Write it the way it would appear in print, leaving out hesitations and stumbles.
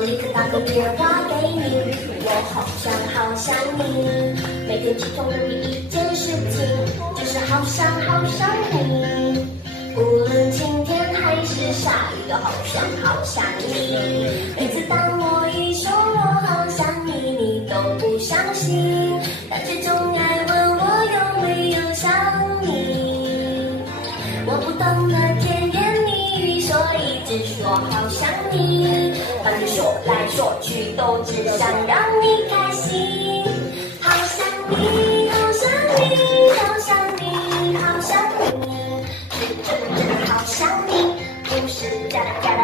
立刻打个电话给你，我好想好想你。每天起床的第一件事情就是好想好想你。无论晴天还是下雨，都好想好想你。每次当我一说我好想你，你都不相信，但却总爱问我有没有想你。我不懂得甜言蜜语，所以只说好想你。反正说来说去都只想让你开心。好想你，好想你，好想你，好想你，是真正好想你，不是假假